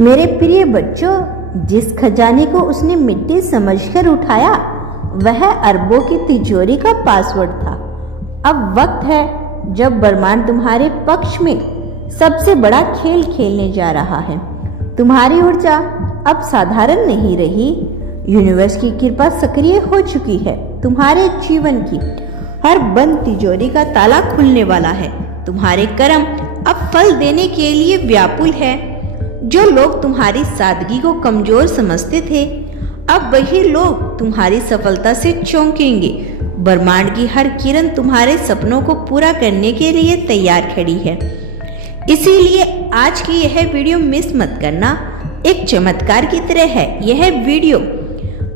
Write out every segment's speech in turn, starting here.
मेरे प्रिय बच्चों, जिस खजाने को उसने मिट्टी समझकर उठाया वह अरबों की तिजोरी का पासवर्ड था। अब वक्त है जब ब्रह्मांड तुम्हारे पक्ष में सबसे बड़ा खेल खेलने जा रहा है। तुम्हारी ऊर्जा अब साधारण नहीं रही। यूनिवर्स की कृपा सक्रिय हो चुकी है। तुम्हारे जीवन की हर बंद तिजोरी का ताला खुलने वाला है। तुम्हारे कर्म अब फल देने के लिए व्याकुल है। जो लोग तुम्हारी सादगी को कमजोर समझते थे, अब वही लोग तुम्हारी सफलता से चौंकेंगे। ब्रह्मांड की हर किरण तुम्हारे सपनों को पूरा करने के लिए तैयार खड़ी है। इसीलिए आज की यह वीडियो मिस मत करना। एक चमत्कार की तरह है यह वीडियो।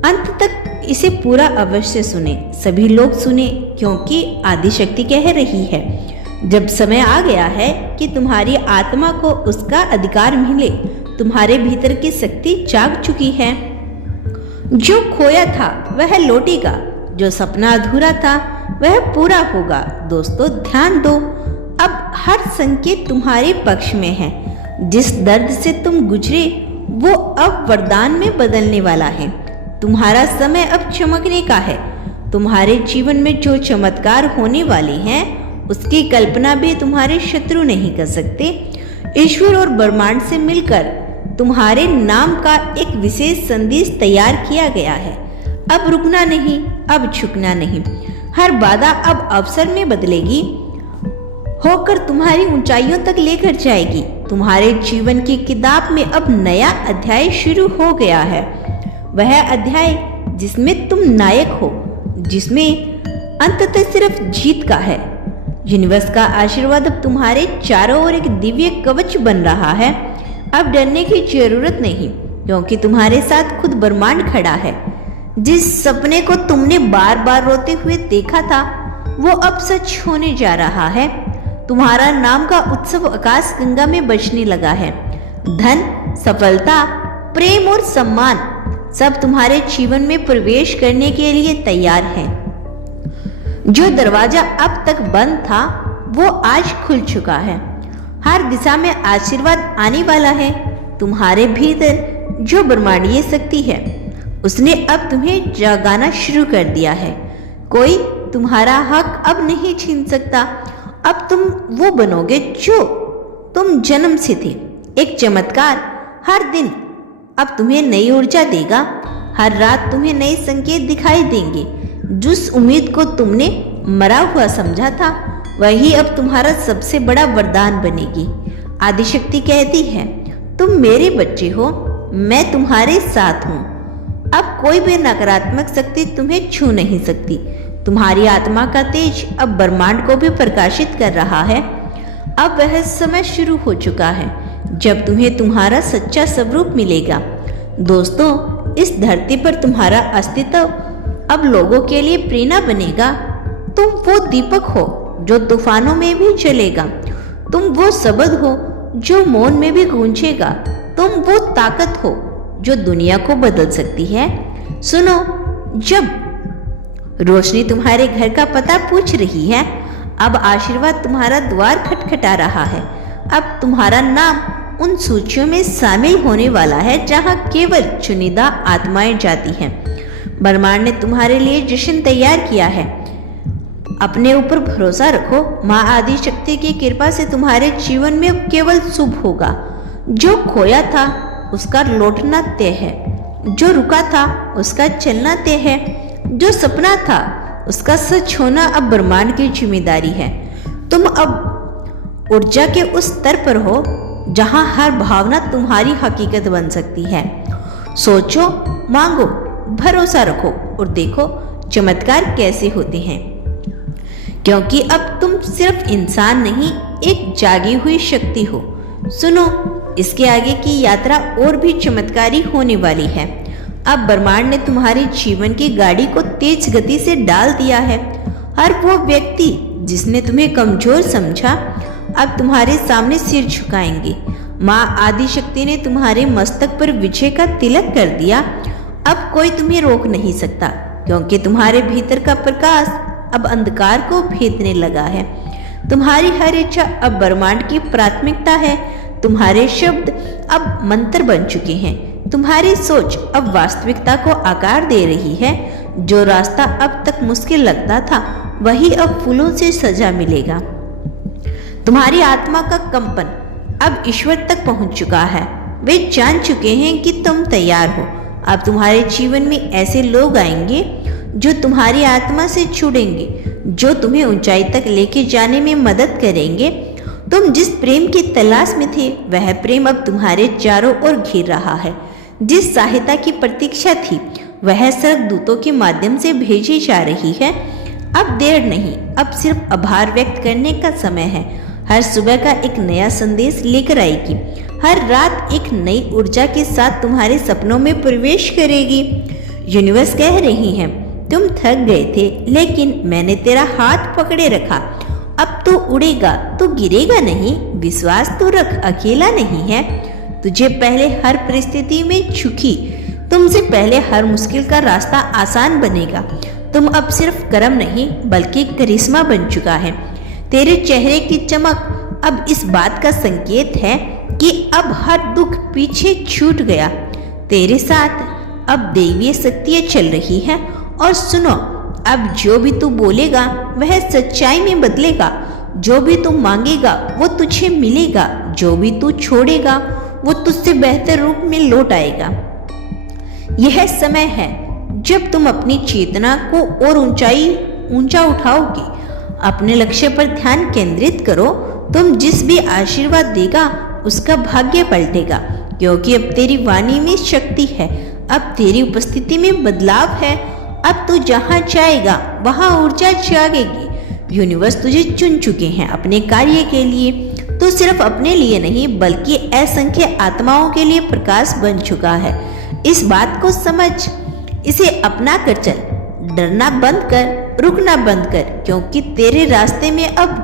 अंत तक इसे पूरा अवश्य सुने। सभी लोग सुने, क्योंकि आदिशक्ति कह रही है जब समय आ गया है कि तुम्हारी आत्मा को उसका अधिकार मिले। तुम्हारे भीतर की शक्ति जाग चुकी है। जो खोया था वह लौटेगा, जो सपना अधूरा था वह पूरा होगा। दोस्तों ध्यान दो, अब हर संकेत तुम्हारे पक्ष में है। जिस दर्द से तुम गुजरे वो अब वरदान में बदलने वाला है। तुम्हारा समय अब चमकने का है। तुम्हारे जीवन में जो चमत्कार होने वाले हैं उसकी कल्पना भी तुम्हारे शत्रु नहीं कर सकते। ईश्वर और ब्रह्मांड से मिलकर तुम्हारे नाम का एक विशेष संदेश तैयार किया गया है। अब रुकना नहीं, अब झुकना नहीं। हर बाधा अब अवसर में बदलेगी होकर तुम्हारी ऊंचाइयों तक लेकर जाएगी। तुम्हारे जीवन की किताब में अब नया अध्याय शुरू हो गया है। वह अध्याय जिसमें तुम नायक हो, जिसमें अंततः सिर्फ जीत का है। यूनिवर्स का आशीर्वाद अब तुम्हारे चारों ओर एक दिव्य कवच बन रहा है। अब डरने की जरूरत नहीं, क्योंकि तुम्हारे साथ खुद ब्रह्मांड खड़ा है। जिस सपने को तुमने बार बार रोते हुए देखा था वो अब सच होने जा रहा है। तुम्हारा नाम का उत्सव आकाश गंगा में बजने लगा है। धन, सफलता, प्रेम और सम्मान सब तुम्हारे जीवन में प्रवेश करने के लिए तैयार है। जो दरवाजा अब तक बंद था वो आज खुल चुका है। हर दिशा में आशीर्वाद आने वाला है। तुम्हारे भीतर जो ब्रह्मांडीय शक्ति है उसने अब तुम्हें जगाना शुरू कर दिया है। कोई तुम्हारा हक अब नहीं छीन सकता। अब तुम वो बनोगे जो तुम जन्म से थे। एक चमत्कार हर दिन अब तुम्हें नई ऊर्जा देगा। हर रात तुम्हें नए संकेत दिखाई देंगे। जिस उम्मीद को तुमने मरा हुआ समझा था वही अब तुम्हारा सबसे बड़ा वरदान बनेगी। आदिशक्ति कहती है, तुम मेरे बच्चे हो, मैं तुम्हारे साथ हूँ। अब कोई भी नकारात्मक शक्ति तुम्हें छू नहीं सकती। तुम्हारी आत्मा का तेज अब ब्रह्मांड को भी प्रकाशित कर रहा है। अब वह समय शुरू हो चुका है जब तुम्हें तुम्हारा सच्चा स्वरूप मिलेगा। दोस्तों, इस धरती पर तुम्हारा अस्तित्व अब लोगों के लिए प्रेरणा बनेगा। तुम वो दीपक हो जो तूफानों में भी जलेगा। तुम वो शब्द हो जो मौन में भी गूंजेगा। तुम वो ताकत हो जो दुनिया को बदल सकती है। सुनो, जब रोशनी तुम्हारे घर का पता पूछ रही है, अब आशीर्वाद तुम्हारा द्वार खटखटा रहा है। अब तुम्हारा नाम उन सूचियों में शामिल होने वाला है जहां केवल चुनिंदा आत्माएं जाती हैं। ब्रह्मांड ने तुम्हारे लिए जश्न तैयार किया है। अपने ऊपर भरोसा रखो। माँ आदि शक्ति की कृपा से तुम्हारे जीवन में केवल शुभ होगा। जो खोया था उसका लौटना तय है। जो रुका था उसका चलना तय है। जो सपना था उसका सच होना अब ब्रह्मांड की जिम्मेदारी है। तुम अब ऊर्जा के उस स्तर पर हो जहां हर भावना तुम्हारी हकीकत बन सकती है। सोचो, मांगो, भरोसा रखो और देखो चमत्कार कैसे होते हैं। क्योंकि अब तुम सिर्फ इंसान नहीं, एक जागी हुई शक्ति हो। सुनो, इसके आगे की यात्रा और भी चमत्कारी होने वाली है। अब ब्रह्मांड ने तुम्हारे जीवन की गाड़ी को तेज गति से डाल दिया है। हर वो व्यक्ति जिसने तुम्हें कमजोर समझा अब तुम्हारे सामने सिर झुकाएंगे। माँ आदिशक्ति ने तुम्हारे मस्तक पर विजय का तिलक कर दिया। अब कोई तुम्हें रोक नहीं सकता, क्योंकि तुम्हारे भीतर का प्रकाश अब अंधकार को भेदने लगा है। तुम्हारी हर इच्छा अब ब्रह्मांड की प्राथमिकता है। तुम्हारे शब्द अब मंत्र बन चुके हैं। तुम्हारी सोच अब वास्तविकता को आकार दे रही है। जो रास्ता अब तक मुश्किल लगता था वही अब फूलों से सजा मिलेगा। तुम्हारी आत्मा का कंपन अब ईश्वर तक पहुंच चुका है। वे जान चुके हैं कि तुम तैयार हो। अब तुम्हारे जीवन में ऐसे लोग आएंगे जो तुम्हारी आत्मा से जुड़ेंगे, जो तुम्हें ऊंचाई तक लेके जाने में मदद करेंगे। तुम जिस प्रेम की तलाश में थे वह प्रेम अब तुम्हारे चारों ओर घिर रहा है। जिस सहायता की प्रतीक्षा थी वह स्वर्गदूतों के माध्यम से भेजी जा रही है। अब देर नहीं, अब सिर्फ आभार व्यक्त करने का समय है। हर सुबह का एक नया संदेश लेकर आएगी। हर रात एक नई ऊर्जा के साथ तुम्हारे सपनों में प्रवेश करेगी। यूनिवर्स कह रही है, तुम थक गए थे लेकिन मैंने तेरा हाथ पकड़े रखा। अब तो उड़ेगा, तो गिरेगा नहीं। विश्वास तो रख, अकेला नहीं है। तुझे पहले हर परिस्थिति में झुकी, तुमसे पहले हर मुश्किल का रास्ता आसान बनेगा। तुम अब सिर्फ कर्म नहीं बल्कि करिश्मा बन चुका है। तेरे चेहरे की चमक अब इस बात का संकेत है कि अब हर दुख पीछे छूट गया। तेरे साथ अब दैवीय शक्तियां चल रही है। और सुनो, अब जो भी तू बोलेगा वह सच्चाई में बदलेगा। जो भी तू मांगेगा वो तुझे मिलेगा। जो भी तू छोड़ेगा वो तुझसे बेहतर रूप में लौट आएगा। यह समय है जब तुम अपनी चेतना को और ऊंचा उठाओगे। अपने लक्ष्य पर ध्यान केंद्रित करो। तुम जिस भी आशीर्वाद देगा उसका भाग्य पलटेगा, क्योंकि अब तेरी वाणी में शक्ति है। अब तेरी उपस्थिति में बदलाव है। अब तू जहां जाएगा वहां ऊर्जा जागेगी। यूनिवर्स तुझे चुन चुके हैं अपने कार्य के लिए। तू सिर्फ अपने लिए नहीं बल्कि असंख्य आत्माओं के लिए प्रकाश बन चुका है। इस बात को समझ, इसे अपना कर चल। डरना बंद कर, रुकना बंद कर, क्योंकि तेरे रास्ते में अब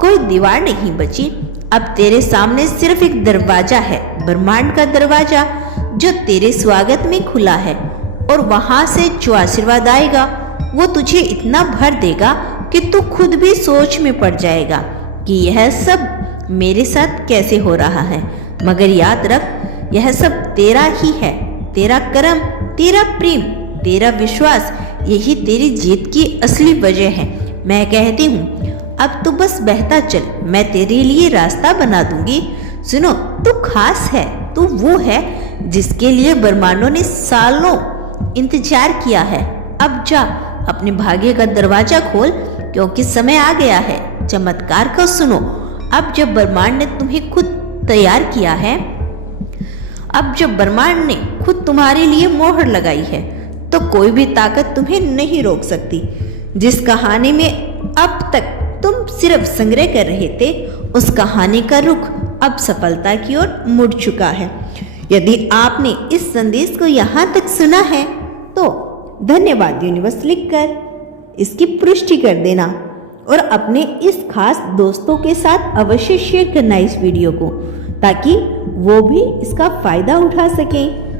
कोई दीवार नहीं बची। अब तेरे सामने सिर्फ एक दरवाजा है, ब्रह्मांड का दरवाजा, जो तेरे स्वागत में खुला है। और वहां से जो आशीर्वाद आएगा वो तुझे इतना भर देगा कि तू खुद भी सोच में पड़ जाएगा कि यह सब मेरे साथ कैसे हो रहा है। मगर याद रख, यह सब तेरा ही है। तेरा कर्म, तेरा प्रेम, तेरा विश्वास, यही तेरी जीत की असली वजह है। मैं कहती हूँ, अब तू बस बहता चल, मैं तेरे लिए रास्ता बना दूंगी। सुनो, तू खास है। तू वो है जिसके लिए ब्रह्मांडों ने सालों इंतजार किया है। अब जा, अपने भाग्य का दरवाजा खोल, क्योंकि समय आ गया है। चमत्कार को सुनो, अब जब ब्रह्मांड ने तुम्हें खुद तैयार किया है, अब जब ब्रह्मांड ने खुद तुम्हारे लिए मोहर लगाई है, तो कोई भी ताकत तुम्हें नहीं रोक सकती। जिस कहानी में अब तक तुम सिर्फ संग्रह कर रहे थे, उस कहानी का रुख अब सफलता की ओर मुड़ चुका है। यदि आपने इस संदेश को यहाँ तक सुना है तो धन्यवाद यूनिवर्स लिखकर इसकी पुष्टि कर देना और अपने इस खास दोस्तों के साथ अवश्य शेयर करना इस वीडियो को, ताकि वो भी इसका फायदा उठा सकें।